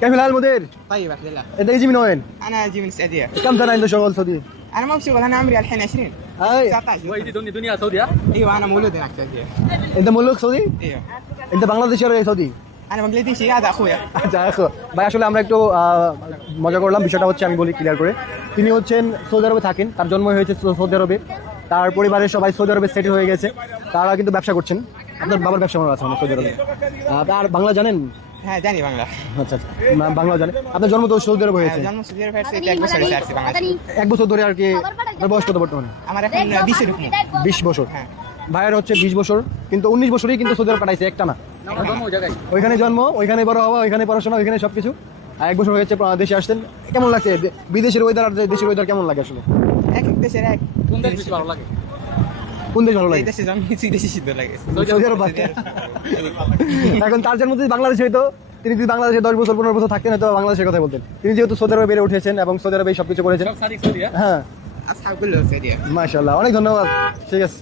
كيف الحال مدير؟ طيب الحمد لله. انت يجي من وين؟ انا اجي من السعوديه. كم سنه انت شغال سعودي؟ انا ما بشتغل، انا عمري الحين 20. هاي 19. ويدي دنيا سعودي ها؟ ايوه انا مولود هناك في السعوديه. انت مولود سعودي؟ ايوه انت বাংলাদেশি আর Saudi? انا بنجلاديشي، هذا اخويا. আচ্ছা দেখো ভাই, আসলে আমরা একটু মজা করলাম। বিষয়টা হচ্ছে আমি বলি ক্লিয়ার করে, তিনি হচ্ছেন সৌদি আরবে থাকেন, তার জন্ম হয়েছে সৌদি আরবে, তার পরিবারের সবাই সৌদি আরবে সেটেল হয়ে গেছে, তারা কিন্তু ব্যবসা করছেন। আপনার বাবার ব্যবসা মনে আছে মানে সৌদি আরবে। আর বাংলা জানেন? হ্যাঁ জানি বাংলা। আচ্ছা আচ্ছা, বাংলা জানেন। আপনার জন্ম তো সৌদি আরবে হয়েছে? জন্ম সৌদি আরবে হয়েছে, 1 বছর হয়েছে আসছি বাংলাদেশে। 1 বছর ধরে আর কি। আপনার বয়স কত বর্তমানে? আমার এখন 20 এর উপর। 20 বছর। হ্যাঁ ভাইয়ের হচ্ছে 20 বছর, কিন্তু 19 বছরই কিন্তু সৌদি আরবে পাঠাইছে একটা না। ওইখানে জন্ম, ওইখানে বড় হওয়া, ওইখানে পড়াশোনা, ওইখানে সবকিছু। আর 1 বছর হয়েছে দেশে আসছেন। কেমন লাগছে বিদেশের ওয়েদার আর দেশের ওয়েদার কেমন লাগে আসলে? এক দেশের এক। কোন দেশ বেশি ভালো লাগে? কোন দেশ ভালো লাগে? এই দেশে জন্মেছি, দেশে সিদ্ধ লাগে। সৌদি আরব। এখন তার জন্ম যদি বাংলাদেশ হইতো, তিনি যদি বাংলাদেশে 10 বছর 15 বছর থাকতেন হয়তো বাংলাদেশের কথা বলতেন। তিনি যেহেতু সৌদি আরবে বেড়ে উঠেছেন এবং সৌদি আরবে সবকিছু করেছেন। সব সাদিক সৌদি হ্যাঁ? হ্যাঁ اصحاب كله سعوديه. মাশাআল্লাহ, অনেক ধন্যবাদ। ঠিক আছে।